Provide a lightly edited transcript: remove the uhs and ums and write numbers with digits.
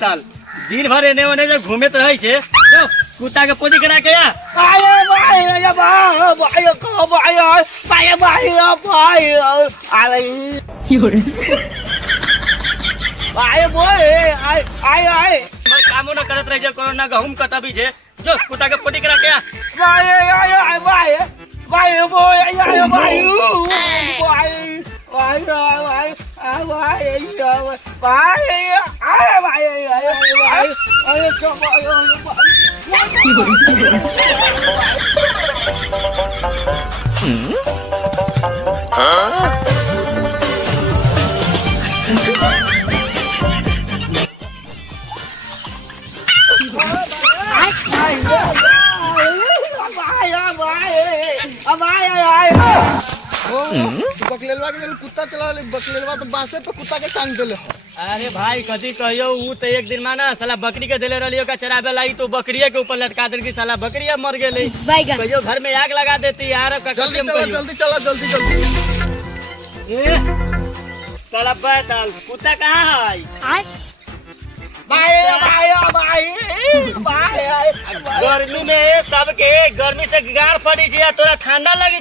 ताल दिन भर एने ओने जो घूमे तो रही छे जो कुत्ता के पोटी करा के आ कामो न करत रही कोरोना गहुम कटबी छे जो कुत्ता के पोटी करा के बकलेलवा के कुत्ता चला बकलेलवा तो बांसे पे कुत्ता के टांग देले। अरे भाई कथी कहियो ऊ तो एक दिन माना साला बकरी के देले रहलियो का चराबे लाई तो बकरिया के ऊपर लटका देल की साला बकरिया मर गेले कहियो घर में आग लगा देती यार का जल्दी चलो जल्दी चलो जल्दी जल्दी ए साला बैठल कुत्ता कहां है गर्मी में सबके गर्मी से गार फटी जिया तोरा ठंडा लगी